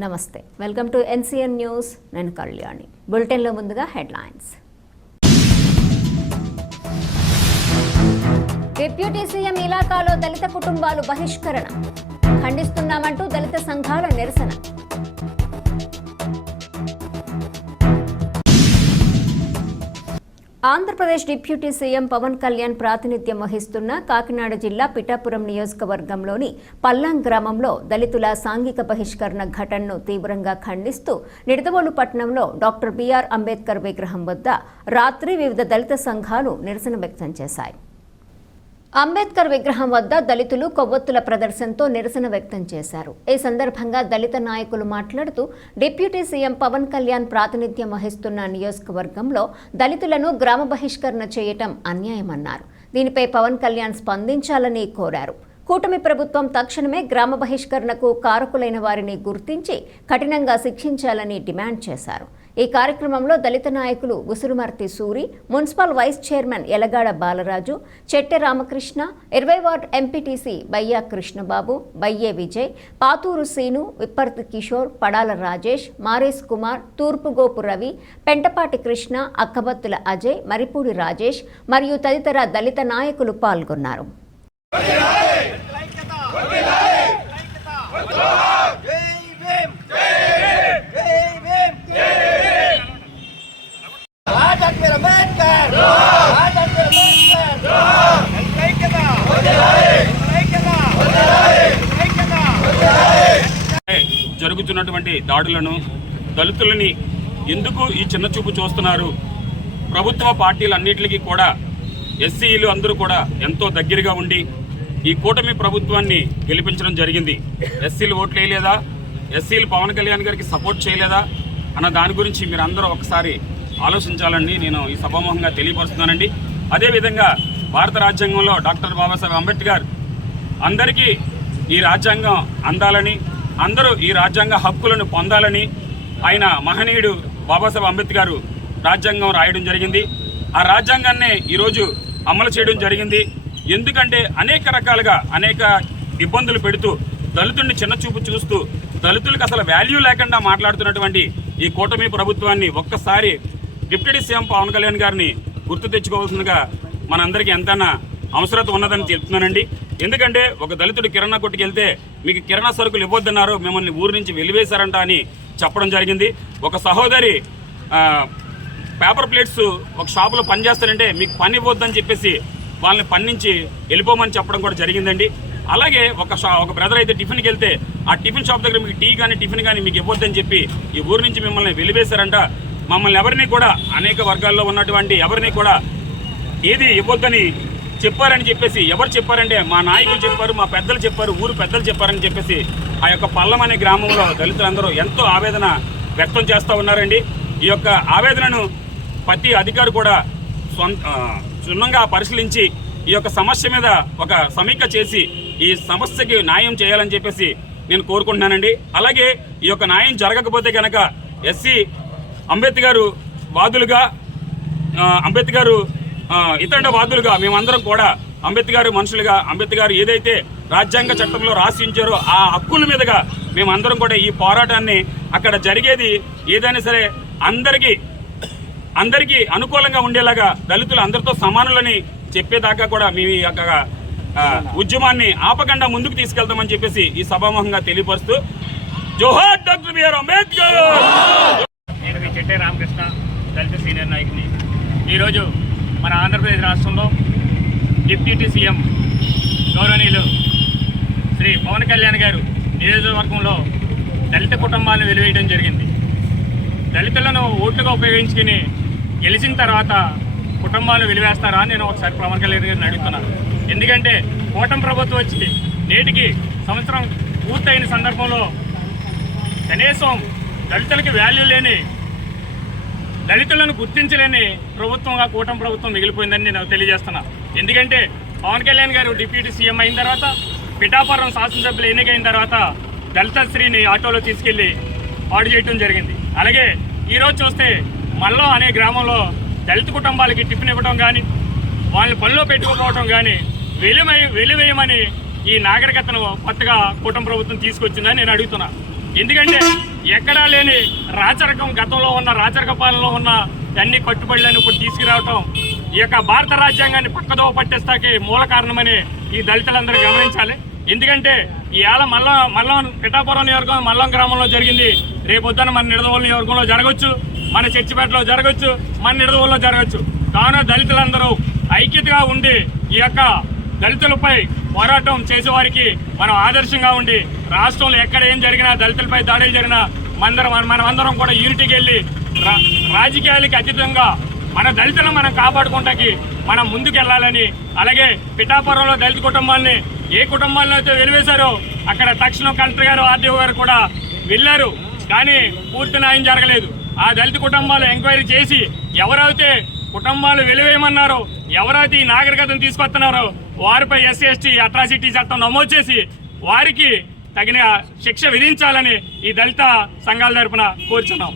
నమస్తే, welcome to NCN news. నేను కళ్యాణి. బులెటిన్లో ముందుగా హెడ్లైన్స్. డిప్యూటీ సీఎం ఇలాకాలో దళిత కుటుంబాలు బహిష్కరణ, ఖండిస్తున్నామంటూ దళిత సంఘాల నిరసన. ఆంధ్రప్రదేశ్ డిప్యూటీ సీఎం పవన్ కళ్యాణ్ ప్రాతినిధ్యం వహిస్తున్న కాకినాడ జిల్లా పిఠాపురం నియోజకవర్గంలోని పల్లాం గ్రామంలో దళితుల సాంఘిక బహిష్కరణ ఘటనను తీవ్రంగా ఖండిస్తూ నిడదవోలు పట్టణంలో డాక్టర్ బిఆర్ అంబేద్కర్ విగ్రహం వద్ద రాత్రి వివిధ దళిత సంఘాలు నిరసన వ్యక్తం చేశాయి. అంబేద్కర్ విగ్రహం వద్ద దళితులు కొవ్వొత్తుల ప్రదర్శనతో నిరసన వ్యక్తం చేశారు. ఈ సందర్భంగా దళిత నాయకులు మాట్లాడుతూ డిప్యూటీ సీఎం పవన్ కళ్యాణ్ ప్రాతినిధ్యం వహిస్తున్న నియోజకవర్గంలో దళితులను గ్రామ బహిష్కరణ చేయటం అన్యాయమన్నారు. దీనిపై పవన్ కళ్యాణ్ స్పందించాలని కోరారు. కూటమి ప్రభుత్వం తక్షణమే గ్రామ బహిష్కరణకు కారకులైన వారిని గుర్తించి కఠినంగా శిక్షించాలని డిమాండ్ చేశారు. ఈ కార్యక్రమంలో దళిత నాయకులు Usurumarthi Suri, municipal vice chairman Elagada Balaraju, Chette Ramakrishna, 20 ward MPTC Bayya Krishnababu, Bayye Vijay, Pathuru Seenu, Vipparthi Kishore, Padala Rajesh, Mares Kumar, Thurpugopu Ravi, Pentapati Krishna, Akkabathula Ajay, Maripudi Rajesh మరియు తదితర దళిత నాయకులు పాల్గొన్నారు. జరుగుతున్నటువంటి దాడులను, దళితులని ఎందుకు ఈ చిన్న చూపు చూస్తున్నారు? ప్రభుత్వ పార్టీలన్నిటికీ కూడా ఎస్సీలు అందరూ కూడా ఎంతో దగ్గరగా ఉండి ఈ కూటమి ప్రభుత్వాన్ని గెలిపించడం జరిగింది. ఎస్సీలు ఓట్లు వేయలేదా, ఎస్సీలు పవన్ కళ్యాణ్ గారికి సపోర్ట్ చేయలేదా అన్న దాని గురించి మీరు అందరూ ఒకసారి ఆలోచించాలని నేను ఈ సభాముఖంగా తెలియపరుస్తున్నానండి. అదేవిధంగా భారత రాజ్యాంగంలో డాక్టర్ బాబాసాహెబ్ అంబేద్కర్ అందరికీ ఈ రాజ్యాంగం అందాలని, అందరూ ఈ రాజ్యాంగ హక్కులను పొందాలని ఆయన మహనీయుడు బాబాసాహెబ్ అంబేద్కర్ రాజ్యాంగం రాయడం జరిగింది. ఆ రాజ్యాంగాన్ని ఈరోజు అమలు చేయడం జరిగింది. ఎందుకంటే అనేక రకాలుగా అనేక ఇబ్బందులు పెడుతూ దళితుడిని చిన్నచూపు చూస్తూ దళితులకు అసలు వాల్యూ లేకుండా మాట్లాడుతున్నటువంటి ఈ కూటమి ప్రభుత్వాన్ని ఒక్కసారి డిప్యూటీ సీఎం పవన్ కళ్యాణ్ గారిని గుర్తు తెచ్చుకోవాల్సిందిగా మనందరికీ ఎంతైనా అవసరత ఉన్నదని చెప్తున్నానండి. ఎందుకంటే ఒక దళితుడు కిరాణా కొట్టుకు వెళ్తే మీకు కిరాణా సరుకులు ఇవ్వద్దన్నారు, మిమ్మల్ని ఊరి నుంచి వెలివేశారంట అని చెప్పడం జరిగింది. ఒక సహోదరి పేపర్ ప్లేట్స్ ఒక షాపులో పని చేస్తారంటే మీకు పని ఇవ్వద్దని చెప్పేసి వాళ్ళని పని నుంచి వెళ్ళిపోమని చెప్పడం కూడా జరిగిందండి. అలాగే ఒక బ్రదర్ అయితే టిఫిన్కి వెళ్తే ఆ టిఫిన్ షాప్ దగ్గర మీకు టీ కానీ టిఫిన్ కానీ మీకు ఇవ్వద్దని చెప్పి ఈ ఊరి నుంచి మిమ్మల్ని వెలివేశారంట. మమ్మల్ని ఎవరిని కూడా అనేక వర్గాల్లో ఉన్నటువంటి ఎవరిని కూడా ఏది ఇవ్వద్దని చెప్పారని చెప్పేసి ఎవరు చెప్పారంటే మా నాయకులు చెప్పారు, మా పెద్దలు చెప్పారు, ఊరు పెద్దలు చెప్పారని చెప్పేసి ఆ యొక్క పల్లం అనే గ్రామంలో దళితులందరూ ఎంతో ఆవేదన వ్యక్తం చేస్తూ ఉన్నారండి. ఈ యొక్క ఆవేదనను ప్రతి అధికారి కూడా క్షుణ్ణంగా పరిశీలించి ఈ యొక్క సమస్య మీద ఒక సమీక్ష చేసి ఈ సమస్యకి న్యాయం చేయాలని చెప్పేసి నేను కోరుకుంటున్నానండి. అలాగే ఈ యొక్క న్యాయం జరగకపోతే కనుక ఎస్సీ అంబేద్కర్ వాదులుగా ఇతర వాదులుగా మేమందరం కూడా అంబేద్కర్ మనుషులుగా అంబేద్కర్ ఏదైతే రాజ్యాంగ చట్టంలో రాసి ఉంచారో ఆ హక్కుల మీదుగా మేమందరం కూడా ఈ పోరాటాన్ని అక్కడ జరిగేది ఏదైనా సరే అందరికీ అనుకూలంగా ఉండేలాగా దళితులు అందరితో సమానులని చెప్పేదాకా కూడా మీ యొక్క ఉద్యమాన్ని ఆపకుండా ముందుకు తీసుకెళ్తామని చెప్పేసి ఈ సభాముఖంగా తెలియపరుస్తూ జోహార్ డాక్టర్ బిఆర్ అంబేద్కర్. నేను మీ చెట్టే రామకృష్ణ, దళిత సీనియర్ నాయకుని. ఈరోజు మన ఆంధ్రప్రదేశ్ రాష్ట్రంలో డిప్యూటీ సీఎం గౌరవనీయులు శ్రీ పవన్ కళ్యాణ్ గారు నియోజకవర్గంలో దళిత కుటుంబాలను వెలివేయడం జరిగింది. దళితులను ఓట్లుగా ఉపయోగించుకుని గెలిచిన తర్వాత కుటుంబాలు వెలివేస్తారా అని నేను ఒకసారి పవన్ కళ్యాణ్ గారిని అడుగుతున్నాను. ఎందుకంటే కూటమి ప్రభుత్వం వచ్చి నేటికి సంవత్సరం పూర్తయిన సందర్భంలో కనీసం దళితులకి వాల్యూ లేని, దళితులను గుర్తించలేని ప్రభుత్వంగా కూటమి ప్రభుత్వం మిగిలిపోయిందని నేను తెలియజేస్తున్నాను. ఎందుకంటే పవన్ కళ్యాణ్ గారు డిప్యూటీ సీఎం అయిన తర్వాత పిఠాపురం శాసనసభ్యులు ఎన్నికైన తర్వాత దళిత స్త్రీని ఆటోలో తీసుకెళ్లి పాడు చేయడం జరిగింది. అలాగే ఈరోజు చూస్తే మల్లో అనే గ్రామంలో దళిత కుటుంబాలకి టిఫిన్ ఇవ్వడం కానీ వాళ్ళని పనిలో పెట్టుకోవడం కానీ వెలివేయమని ఈ నాగరికతను కొత్తగా కూటమి ప్రభుత్వం తీసుకొచ్చిందని నేను అడుగుతున్నా. ఎందుకంటే ఎక్కడా లేని రాచరికం, గతంలో ఉన్న రాచరిక పాలనలో ఉన్న అన్ని కట్టుబడులను ఇప్పుడు తీసుకురావటం ఈ యొక్క భారత రాజ్యాంగాన్ని పక్కదోవ పట్టేస్తాకి మూల కారణమని ఈ దళితులందరూ గమనించాలి. ఎందుకంటే ఇవాళ మల్లం పిఠాపురం నియోజకవర్గం మల్లం గ్రామంలో జరిగింది, రేపొద్దున మన నిడదవోలు నియోజకవర్గంలో జరగవచ్చు, మన చర్చిపేటలో జరగవచ్చు, మన నిడదవోలులో జరగవచ్చు. కావున దళితులందరూ ఐక్యతగా ఉండి ఈ యొక్క దళితులపై పోరాటం చేసేవారికి మనం ఆదర్శంగా ఉండి రాష్ట్రంలో ఎక్కడ ఏం జరిగినా, దళితులపై దాడులు జరిగినా మనమందరం కూడా యూనిటీకి వెళ్ళి రాజకీయాలకి అతీతంగా మన దళితులను మనం కాపాడుకోవటానికి మనం ముందుకు వెళ్ళాలని, అలాగే పిఠాపురంలో దళిత కుటుంబాన్ని ఏ కుటుంబాలను అయితే వెలివేశారో అక్కడ తక్షణం కలెక్టర్ గారు, ఆర్డీఓ గారు కూడా వెళ్ళారు, కానీ పూర్తి న్యాయం జరగలేదు. ఆ దళిత కుటుంబాలు ఎంక్వైరీ చేసి ఎవరైతే కుటుంబాలు వెలివేయమన్నారో, ఎవరైతే ఈ నాగరికతను తీసుకొస్తున్నారో వారిపై ఎస్సీ ఎస్టీ అట్రాసిటీ చట్టం నమోదు చేసి వారికి తగిన శిక్ష విధించాలని ఈ దళిత సంఘాల తరపున కోరుచున్నాం.